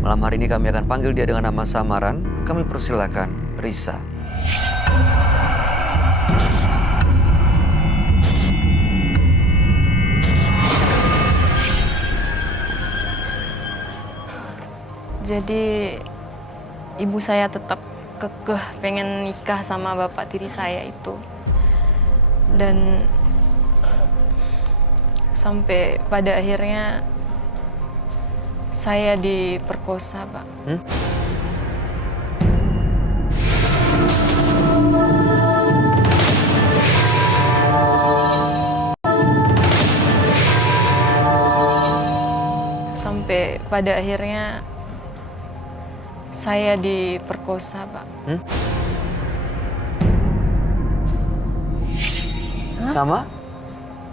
Malam hari ini kami akan panggil dia dengan nama samaran. Kami persilakan Risa. Jadi ibu saya tetap kekeh pengen nikah sama bapak tiri saya itu. Dan sampai pada akhirnya saya diperkosa, Pak. Sampai pada akhirnya saya diperkosa, Pak. Sama?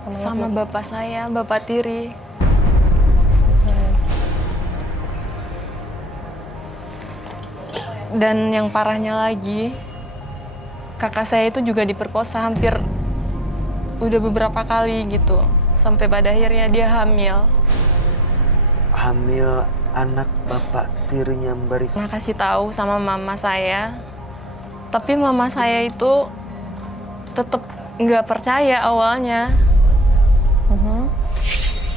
Sama bapak saya, bapak tiri. Dan yang parahnya lagi, kakak saya itu juga diperkosa hampir udah beberapa kali gitu. Sampai pada akhirnya dia hamil. Hamil anak bapak tirinya Mbak Risa. Saya kasih tahu sama mama saya, tapi mama saya itu tetap nggak percaya awalnya.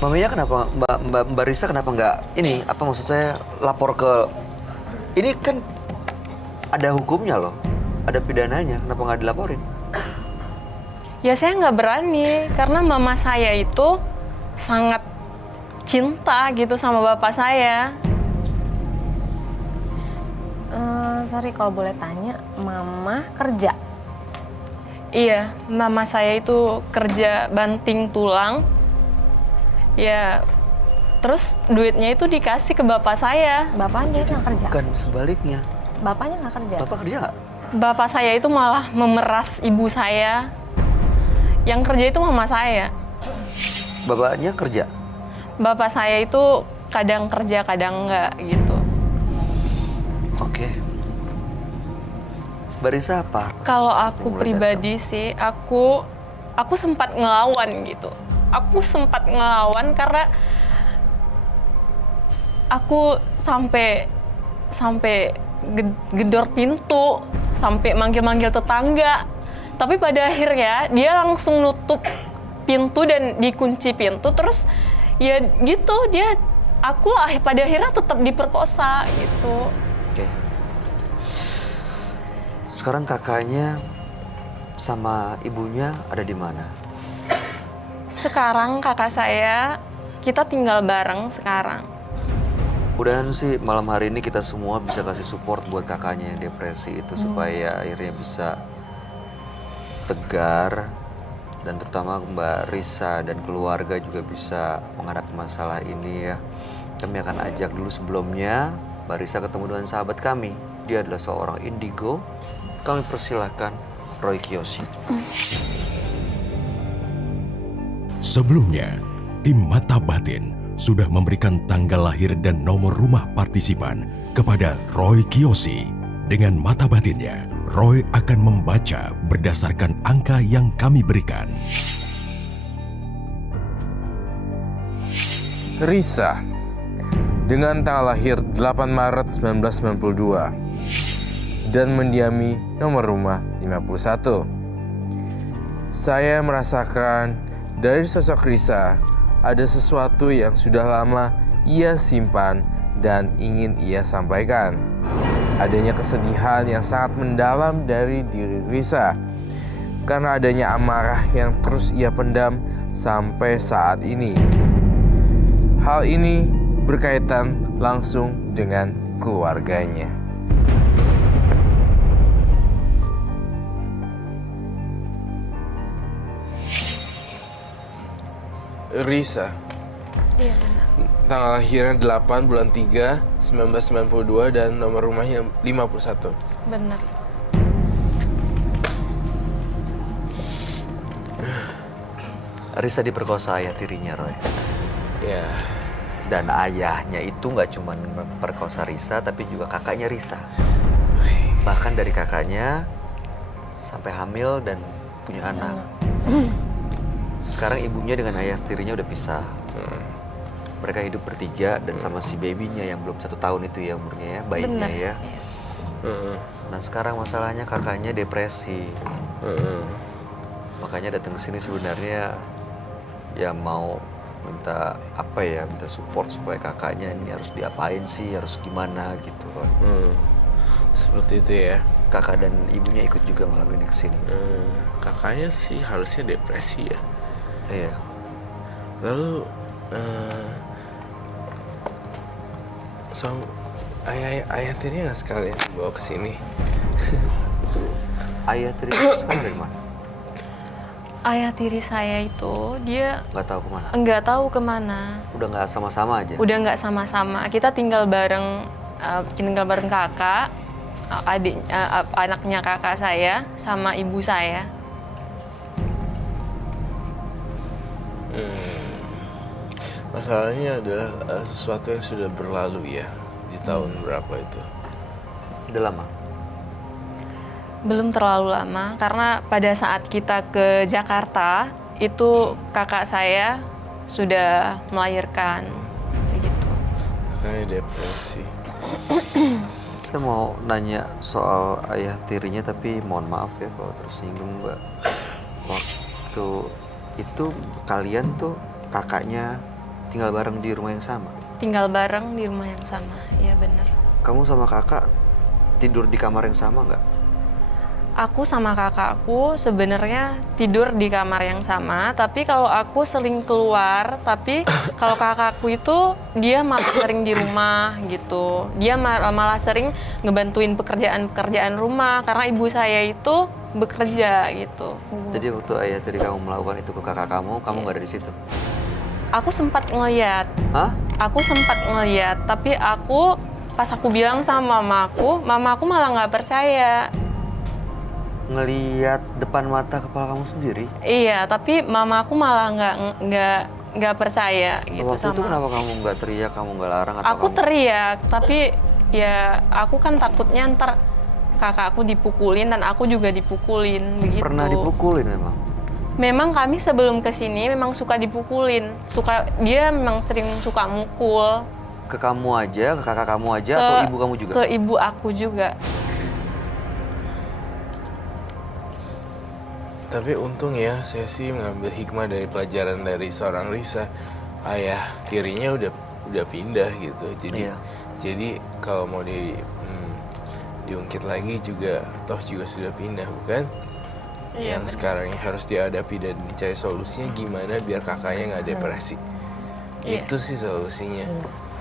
Mamanya kenapa, Mbak Risa kenapa nggak ini, apa maksud saya, lapor ke... Ini kan ada hukumnya loh, ada pidananya, kenapa nggak dilaporin? Ya saya nggak berani, karena mama saya itu sangat cinta gitu sama bapak saya. Sorry kalau boleh tanya, mama kerja? Iya, mama saya itu kerja banting tulang. Ya, terus duitnya itu dikasih ke bapak saya. Bapaknya nggak kerja? Bukan sebaliknya. Bapaknya nggak kerja? Bapak kerja nggak? Bapak saya itu malah memeras ibu saya. Yang kerja itu mama saya. Bapaknya kerja? Bapak saya itu kadang kerja, kadang enggak gitu. Oke. Mbak Risa apa? Kalau aku Mulai pribadi sih, aku sempat ngelawan gitu. Aku sempat ngelawan karena aku sampai gedor pintu, sampai manggil-manggil tetangga. Tapi pada akhirnya dia langsung nutup pintu dan dikunci pintu, terus ya gitu aku pada akhirnya tetap diperkosa gitu. Oke. Sekarang kakaknya sama ibunya ada di mana? Sekarang kakak saya, kita tinggal bareng sekarang. Mudahan sih malam hari ini kita semua bisa kasih support buat kakaknya yang depresi itu supaya akhirnya bisa tegar, dan terutama Mbak Risa dan keluarga juga bisa menghadapi masalah ini ya. Kami akan ajak dulu sebelumnya Mbak Risa ketemu dengan sahabat kami. Dia adalah seorang indigo. Kami persilahkan Roy Kiyoshi. Sebelumnya, tim Mata Batin sudah memberikan tanggal lahir dan nomor rumah partisipan kepada Roy Kiyoshi. Dengan mata batinnya, Roy akan membaca berdasarkan angka yang kami berikan. Risa, dengan tanggal lahir 8 Maret 1992 dan mendiami nomor rumah 51. Saya merasakan dari sosok Risa ada sesuatu yang sudah lama ia simpan dan ingin ia sampaikan. Adanya kesedihan yang sangat mendalam dari diri Risa karena adanya amarah yang terus ia pendam sampai saat ini. Hal ini berkaitan langsung dengan keluarganya. Risa. Iya. Tanggal lahirnya 8 bulan 3 1992 dan nomor rumahnya 51. Benar. Risa diperkosa ayah tirinya, Roy. Ya. Dan ayahnya itu nggak cuma memperkosa Risa, tapi juga kakaknya Risa. Bahkan dari kakaknya sampai hamil dan punya anak. Sekarang ibunya dengan ayah tirinya udah pisah. mereka hidup bertiga dan sama si babynya yang belum 1 tahun itu ya umurnya ya, bayinya Bener. ya. Iya. Nah sekarang masalahnya kakaknya depresi. Makanya datang ke sini sebenarnya ya mau minta apa ya, minta support supaya kakaknya ini harus diapain sih, harus gimana gitu Roy. Seperti itu ya. Kakak dan ibunya ikut juga malam ini ke sini. Kakaknya sih harusnya depresi ya. Iya. Lalu so ayah tiri nggak sekalian bawa ke sini? Ayah tiri sekarang dari mana? Ayah tiri saya itu dia Nggak tahu kemana. nggak tahu kemana. Udah nggak sama-sama aja. Udah nggak sama-sama. Kita tinggal bareng kakak, anaknya kakak saya sama ibu saya. Masalahnya adalah sesuatu yang sudah berlalu ya di tahun berapa itu? Udah lama. Belum terlalu lama karena pada saat kita ke Jakarta itu kakak saya sudah melahirkan begitu. Kakaknya depresi. Saya mau nanya soal ayah tirinya tapi mohon maaf ya kalau tersinggung Mbak. Waktu itu kalian tuh kakaknya tinggal bareng di rumah yang sama. Tinggal bareng di rumah yang sama, ya bener. Kamu sama kakak tidur di kamar yang sama nggak? Aku sama kakakku sebenarnya tidur di kamar yang sama, tapi kalau aku sering keluar, tapi kalau kakakku itu dia malah sering di rumah gitu. Dia malah sering ngebantuin pekerjaan-pekerjaan rumah karena ibu saya itu bekerja gitu. Jadi waktu ayah tiri kamu melakukan itu ke kakak kamu nggak ada di situ? Aku sempat ngeliat, Hah? tapi pas aku bilang sama mamaku malah nggak percaya. Ngeliat depan mata kepala kamu sendiri? Iya, tapi mamaku malah nggak percaya gitu Waktu sama. itu kenapa kamu nggak teriak, kamu nggak larang atau Aku kamu? teriak, tapi ya aku kan takutnya ntar kakakku dipukulin dan aku juga dipukulin begitu. Pernah dipukulin memang? Memang kami sebelum kesini memang suka dipukulin, dia memang sering suka mukul. Ke kamu aja, ke kakak kamu aja, atau ibu kamu juga? Ke ibu aku juga. Tapi untung ya, saya sih mengambil hikmah dari pelajaran dari seorang Risa. Ayah tirinya udah pindah gitu. Iya. Jadi kalau mau diungkit lagi juga toh juga sudah pindah, bukan? Iya, Yang sekarang harus dihadapi dan dicari solusinya gimana biar kakaknya nggak depresi. Iya. Itu sih solusinya.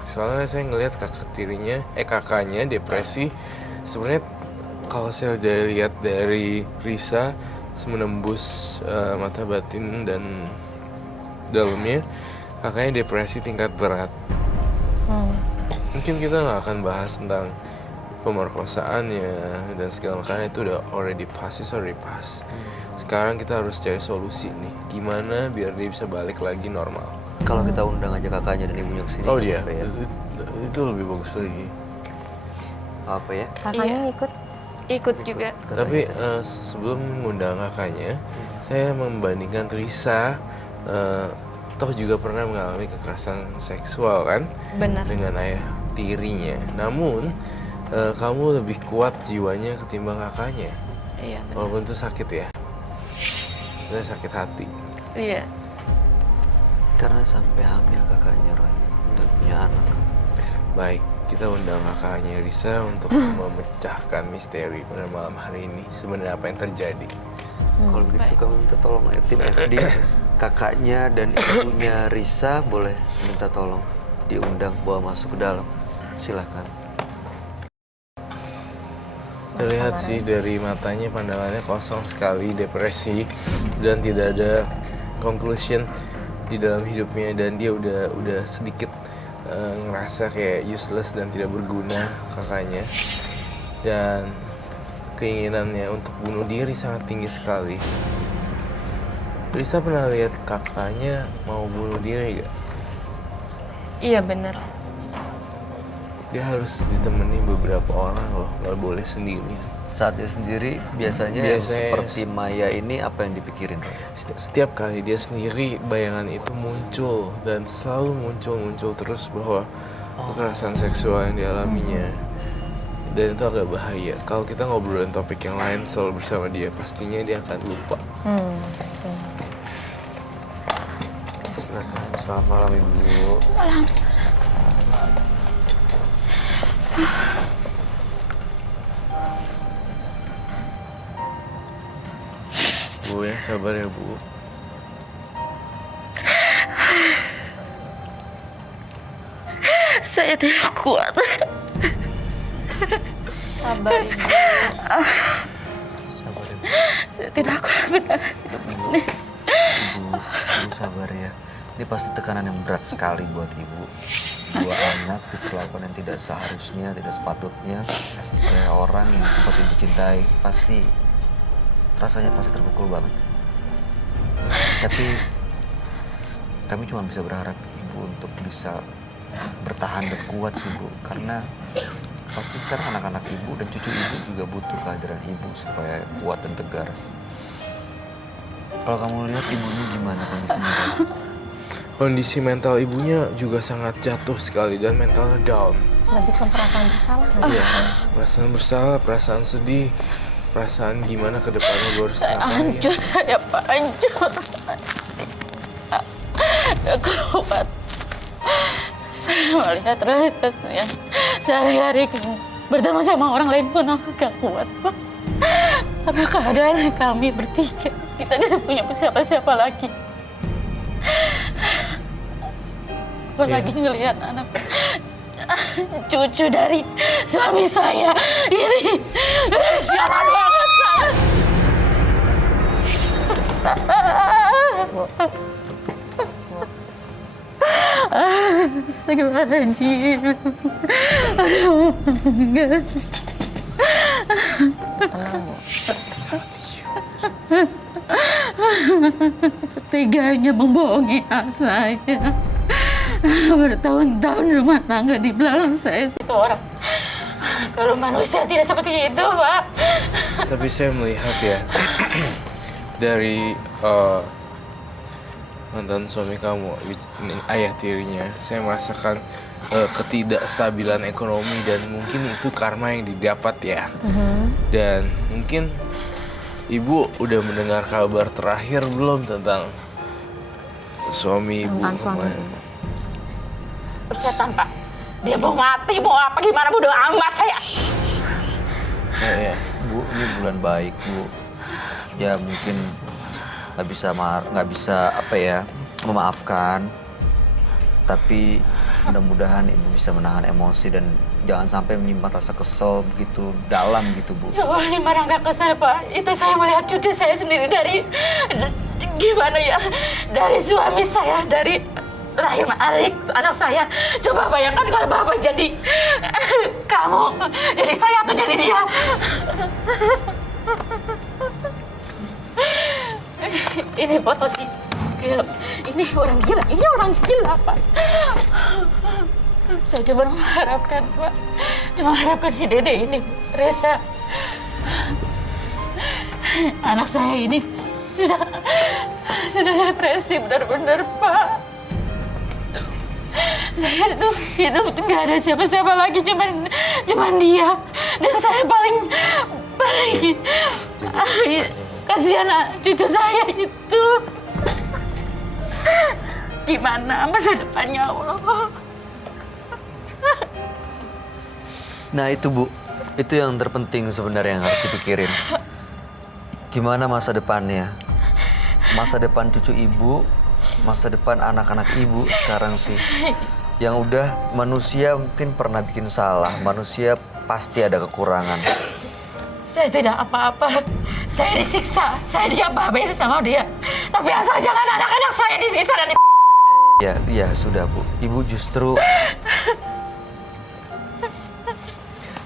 Soalnya saya ngelihat kakaknya depresi. Sebenarnya kalau saya udah lihat dari Risa menembus mata batin dan dalamnya, kakaknya depresi tingkat berat. Mungkin kita nggak akan bahas tentang pemerkosaannya dan segala macam, itu udah already pass. Sekarang kita harus cari solusi nih, gimana biar dia bisa balik lagi normal. Kalau kita undang aja kakaknya dan ibunya ke sini. Oh dia, apa ya? itu lebih bagus lagi. Apa ya? Kakaknya Iya. Ikut juga. Tapi sebelum mengundang kakaknya, saya membandingkan Risa, toh juga pernah mengalami kekerasan seksual kan, Benar. dengan ayah tirinya. Namun kamu lebih kuat jiwanya ketimbang kakaknya, Iya, benar. walaupun itu sakit ya. Saya sakit hati. Iya. Karena sampai hamil kakaknya Roy dan punya anak. Baik, kita undang kakaknya Risa untuk memecahkan misteri pada malam hari ini. Sebenarnya apa yang terjadi? Kalau begitu kamu minta tolong ya tim FD, kakaknya dan ibunya Risa boleh minta tolong diundang bawa masuk ke dalam. Silahkan. Terlihat sih dari matanya, pandangannya kosong sekali, depresi, dan tidak ada conclusion di dalam hidupnya, dan dia udah sedikit ngerasa kayak useless dan tidak berguna kakaknya, dan keinginannya untuk bunuh diri sangat tinggi sekali. Risa pernah lihat kakaknya mau bunuh diri gak? Iya, benar. Dia harus ditemani beberapa orang loh, nggak boleh sendirian. Saat dia sendiri biasanya yang Biasanya seperti Maya ini apa yang dipikirin? Setiap kali dia sendiri bayangan itu muncul dan selalu muncul terus bahwa kekerasan seksual yang dialaminya. Dan itu agak bahaya. Kalau kita ngobrolin topik yang lain selalu bersama dia, pastinya dia akan lupa. Selamat malam Ibu. Bu, yang sabar ya Bu. Saya tidak kuat. Sabar Ibu. Sabar Ibu. Saya tidak kuat benar. Ibu sabar ya. Ini pasti tekanan yang berat sekali buat Ibu. 2 anak diperlakukan yang tidak seharusnya, tidak sepatutnya oleh orang yang sempat Ibu cintai. Pasti rasanya pasti terpukul banget. Tapi kami cuma bisa berharap Ibu untuk bisa bertahan dan kuat sih Bu. Karena pasti sekarang anak-anak Ibu dan cucu Ibu juga butuh kehadiran Ibu supaya kuat dan tegar. Kalau kamu lihat Ibu ini gimana kondisinya? Kondisi mental ibunya juga sangat jatuh sekali dan mentalnya down. Lebih ke perasaan bersalah nggak? Iya, perasaan bersalah, perasaan sedih, perasaan gimana ke depannya gue harus ngapain. Hancur saya, Pak. Hancur. Gak kuat. Saya melihat realitasnya. Sehari-hari bertemu sama orang lain pun aku gak kuat, Pak. Karena keadaan kami bertiga. Kita tidak punya siapa-siapa lagi. Apalagi ngelihat anak cucu dari suami saya ini sialan banget, Kak. Astagfirullahaladzim. Aduh, enggak. Ketiganya membohongi anak saya. Bertahun-tahun rumah tangga di belakang saya itu orang. Kalau manusia tidak seperti itu, Pak. Tapi saya melihat ya, dari mantan suami kamu, ayah tirinya, saya merasakan ketidakstabilan ekonomi dan mungkin itu karma yang didapat ya. Dan mungkin Ibu udah mendengar kabar terakhir belum tentang suami Ibu Tentang suami kemarin? Setan, Pak. Dia mau mati, mau apa gimana, bodo amat saya. Ya. Bu, ini bulan baik Bu. Ya mungkin nggak bisa apa ya memaafkan. Tapi mudah-mudahan Ibu bisa menahan emosi dan jangan sampai menyimpan rasa kesel begitu dalam gitu Bu. Ya Allah, ini mana nggak kesal, Pak. Itu saya melihat cucu saya sendiri dari gimana ya, dari suami saya, dari rahim Arik, anak saya. Coba bayangkan kalau Bapak jadi kamu, jadi saya atau jadi dia. Ini foto sih. Ini orang gila, Pak. Saya cuma mengharapkan, Pak. Cuma harapkan si Dede ini, Reza. Anak saya ini sudah depresi benar-benar, Pak. Saya itu hidup nggak ada siapa-siapa lagi, cuman dia. Dan saya paling kasihan cucu saya itu. Gimana masa depannya, Allah? Nah itu Bu, itu yang terpenting sebenarnya yang harus dipikirin. Gimana masa depannya? Masa depan cucu Ibu, masa depan anak-anak Ibu sekarang sih. Yang udah manusia mungkin pernah bikin salah, manusia pasti ada kekurangan. Saya tidak apa-apa. Saya disiksa, saya diapa-apain sama dia. Tapi asal jangan anak-anak saya disiksa dan Ya sudah Bu, Ibu justru...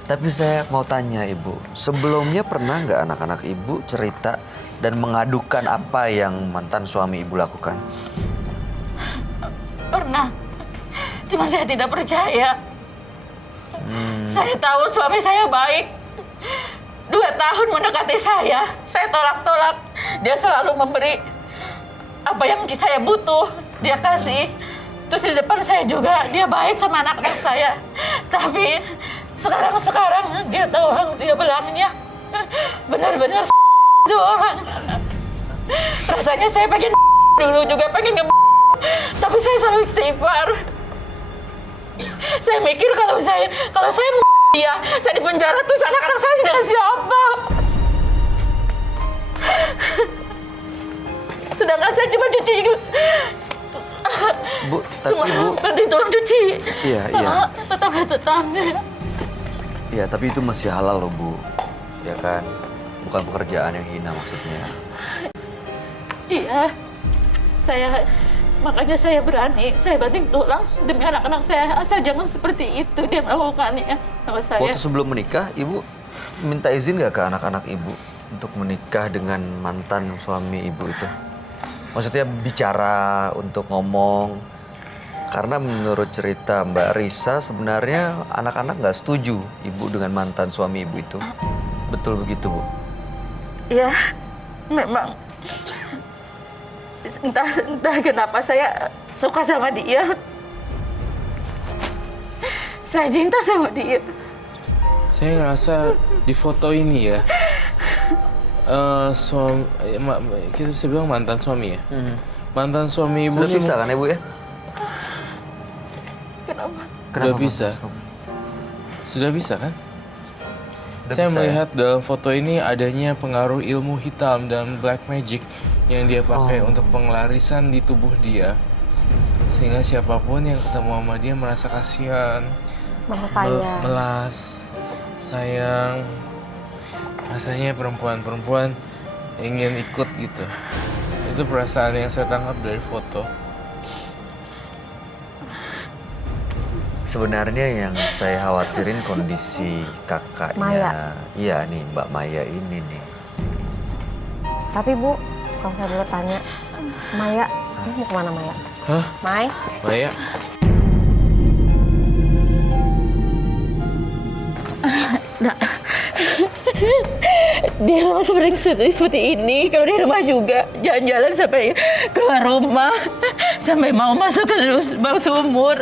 Tapi saya mau tanya Ibu, sebelumnya pernah nggak anak-anak Ibu cerita dan mengadukan apa yang mantan suami Ibu lakukan? pernah. Cuma saya tidak percaya. Saya tahu suami saya baik. 2 tahun mendekati saya tolak-tolak. Dia selalu memberi apa yang saya butuh, dia kasih. Terus di depan saya juga, dia baik sama anak-anak saya. Tapi sekarang dia tahu, dia bilangnya benar-benar itu orang. Rasanya saya pengen dulu juga pengen tapi saya selalu istighfar. Saya mikir kalau saya dia, saya di penjara terus anak-anak saya sudah siapa? Sedangkan saya cuma cuci Bu, tapi Bu, bantuin tolong cuci. Iya. Tetangga. Ya tapi itu masih halal loh Bu, ya kan? Bukan pekerjaan yang hina maksudnya. Iya, makanya saya berani, saya banting tulang demi anak-anak saya. Asal jangan seperti itu dia melakukannya sama saya. Waktu sebelum menikah, Ibu minta izin nggak ke anak-anak Ibu untuk menikah dengan mantan suami Ibu itu? Maksudnya bicara untuk ngomong. Karena menurut cerita Mbak Risa sebenarnya anak-anak nggak setuju Ibu dengan mantan suami Ibu itu. Betul begitu Bu? Iya, memang entah kenapa saya suka sama dia. Saya cinta sama dia. Saya ngerasa di foto ini ya, kita bisa bilang mantan suami ya. Mantan suami ibu Sudah ini bisa kan ya Bu ya? Kenapa? Sudah bisa. Mas? Sudah bisa kan? Udah Saya bisa, melihat dalam foto ini adanya pengaruh ilmu hitam dan black magic yang dia pakai untuk pengelarisan di tubuh dia. Sehingga siapapun yang ketemu sama dia merasa kasihan, Merasa saya. melas, sayang. Rasanya perempuan-perempuan ingin ikut gitu. Itu perasaan yang saya tangkap dari foto. Sebenarnya yang saya khawatirin kondisi kakaknya. Maya. Iya nih Mbak Maya ini nih. Tapi Bu, kalau saya boleh tanya, Maya, ini mau kemana Maya? Hah? Mai? Maya? Dia memang seperti ini. Kalau di rumah juga jalan-jalan sampai keluar rumah, sampai mau masuk ke lubang sumur.